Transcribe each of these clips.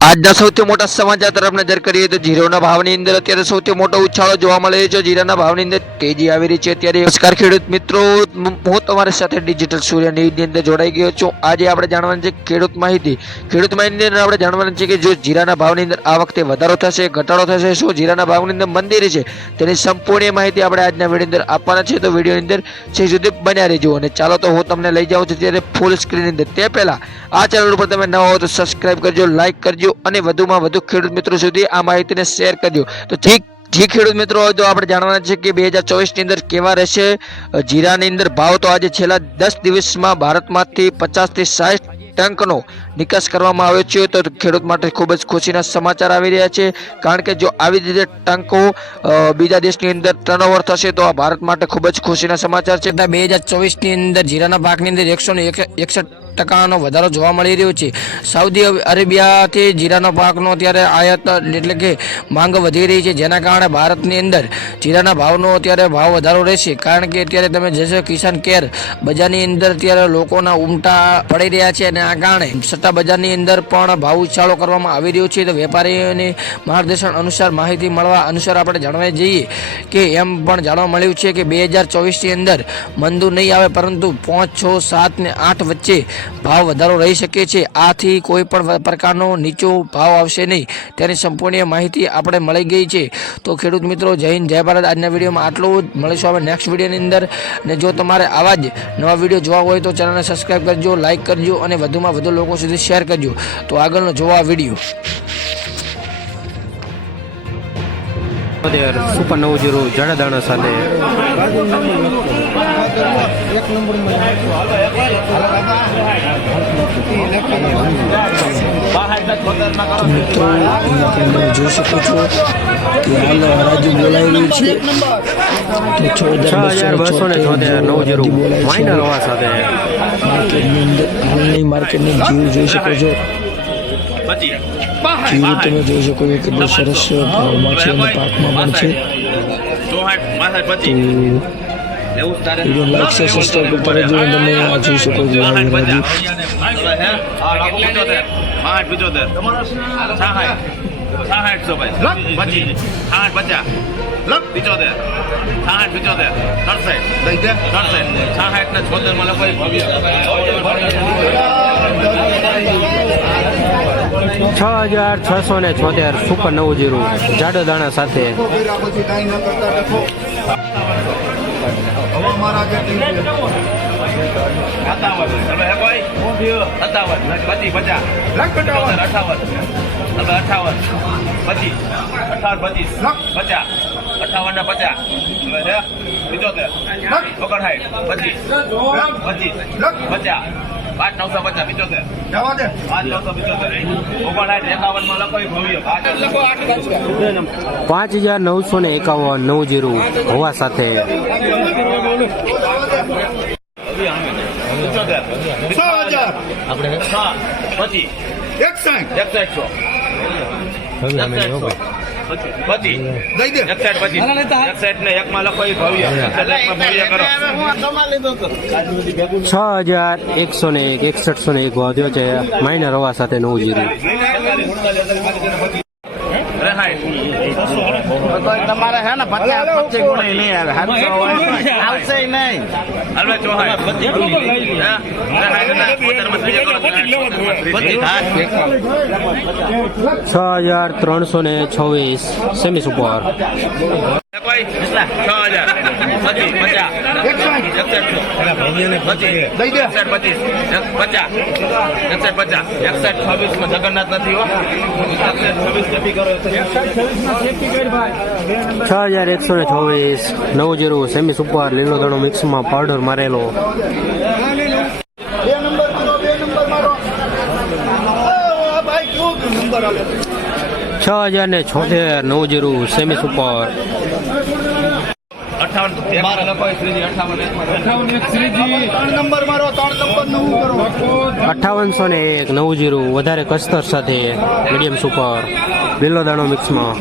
આજના સૌથી મોટા સમાચાર તરફ નજર કરીએ તો જીરાના ભાવની અંદર અત્યારે સૌથી મોટો ઉછાળો જોવા મળે છે। જીરાના ભાવની અંદર તેજી આવી રહી છે। ત્યારે નમસ્કાર ખેડૂત મિત્રો, હું તમારી સાથે ડિજિટલ સૂર્ય ન્યૂઝની અંદર જોડાઈ ગયો છું। આજે આપણે જાણવાનું છે ખેડૂત માહિતી ની અંદર આપણે જાણવાનું છે કે જો જીરાના ભાવની અંદર આ વખતે વધારો થશે, ઘટાડો થશે, શું જીરાના ભાવની અંદર મંદી રહેશે, તેની સંપૂર્ણ માહિતી આપણે આજના વિડીયો અંદર આપવાના છે। તો વિડીયોની અંદર છેક સુધી બન્યા રહેજો અને ચાલો તો હું તમને લઈ જાઉં છું ત્યારે ફૂલ સ્ક્રીનની અંદર। તે પહેલા આ ચેનલ ઉપર તમે નવા હો તો સબસ્ક્રાઇબ કરજો, લાઈક કરજો અને વધુમાં વધુ ખેડૂત મિત્રો સુધી આ માહિતીને શેર કરજો। તો ઠીક જી ખેડૂત મિત્રો, તો આપણે જાણવાના છે કે 2024 ની અંદર કેવા રહેશે જીરાની અંદર ભાવ। તો આજે છેલ્લા 10 દિવસમાં ભારતમાંથી 50 થી 60 ટનનો નિકાસ કરવામાં આવ્યો છે। તો ખેડૂત માટે ખૂબ જ ખુશીના સમાચાર આવી રહ્યા છે, કારણ કે જો આવી રીતે ટંકો બીજા દેશની અંદર ટર્નઓવર થશે તો આ ભારત માટે ખૂબ જ ખુશીના સમાચાર છે। 2024 ની અંદર જીરાના પાકની અંદર 161% વધારો જોવા મળી રહ્યો છે। સાઉદી અરેબિયાથી જીરાના પાકનો અત્યારે આયાત એટલે કે માંગ વધી રહી છે, જેના કારણે ભારતની અંદર જીરાના ભાવનો અત્યારે ભાવ વધારો રહેશે। કારણ કે અત્યારે તમે જશો કિસાન કેર બજારની અંદર અત્યારે લોકોના ઉમટા પડી રહ્યા છે અને આ કારણે સટ્ટા બજારની અંદર પણ ભાવ ઉછાળો કરવામાં આવી રહ્યો છે। તો વેપારીઓની માર્ગદર્શન અનુસાર માહિતી મળવા અનુસાર આપણે જાણવા જઈએ કે એમ પણ જાણવા મળ્યું છે કે 2024 ની અંદર મંદુ નહીં આવે, પરંતુ 5, 6, 7 ને 8 વચ્ચે ભાવ વધારો રહી શકે છે। આથી કોઈ પણ પ્રકારનો નીચો ભાવ આવશે નહીં, તેની સંપૂર્ણ માહિતી આપણે મળી ગઈ છે। તો ખેડૂત મિત્રો, જય હિન્દ, જય ભારત। આજના વિડીયોમાં આટલું જ, મળીશું આપણે નેક્સ્ટ વિડીયોની અંદર। અને જો તમારે આવા જ નવા વિડીયો જોવા હોય તો ચેનલને સબસ્ક્રાઈબ કરજો, લાઈક કરજો અને વધુમાં વધુ લોકો સુધી શેર કરજો। તો આગળનો જોવા વિડીયો સુપર 90 જાડા દાણા સાથે મિત્રો તમે જોઈ શકો છો કે હાલ હરાજી બોલાવી છે તો 6274 ફાઇનલ હોવા સાથે માર્કેટની અંદર હાલની માર્કેટની જીવ જોઈ શકો છો। જીવ તમે જોઈ શકો છો કેટલો સરસ ભાવમાં છે અને પાકમાં પણ છે। તો લાઈક છે, સબસ્ક્રાઈબ કરતા રહેજો અને તમે આ જોઈ શકો છો હરાજી। $6,676 સુપર 90 જાડા દાણા સાથે $5,951.90 હોવા સાથે $6,161.61 વધ્યો છે માઇનર હોવા સાથે 90। તમારે હે ને 25 ગુણી નહીં આવશે નહીં। $6,326 સેમી સુપર જગન્નાથ નથી હો। 6,124.90 સેમી સુપર લીલો દાણો મિક્સમાં પાવડર મારેલો। 6,076.90 સેમી સુપર 5801.90 વધારે કસ્તર સાથે મીડિયમ સુપર લીલો દાણો મિક્સમાં।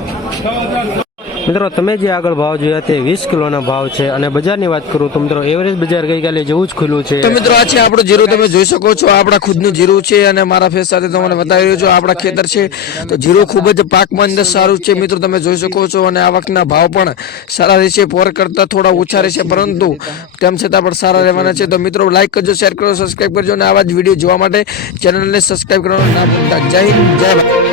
મિત્રો તમે જે આગળ ભાવ જોયા તે 20 કિલોના ભાવ છે અને બજારની વાત કરું તો મિત્રો એવરેજ બજાર ગઈકાલે જેવું જ ખુલ્લું છે. તો મિત્રો આ છે આપણું જીરું, તમે જોઈ શકો છો આપણા ખુદનું જીરું છે અને મારા ફેસ સાથે તમને બતાવી રહ્યો છું આપણા ખેતર છે. તો જીરું ખૂબ જ પાકમાં અંદર સારું છે મિત્રો, તમે જોઈ શકો છો અને આ વખતના ભાવ પણ સારા રહેશે, પોર કરતા થોડા ઓછા રહેશે પરંતુ તેમ છતાં પણ સારા રહેવાના છે. તો મિત્રો લાઈક કરજો, શેર કરો, સબસ્ક્રાઇબ કરજો અને આવા જ વિડીયો જોવા માટે ચેનલને સબસ્ક્રાઇબ કરવાનું ના ભૂલતા. જય હિન્દ, જય ભારત.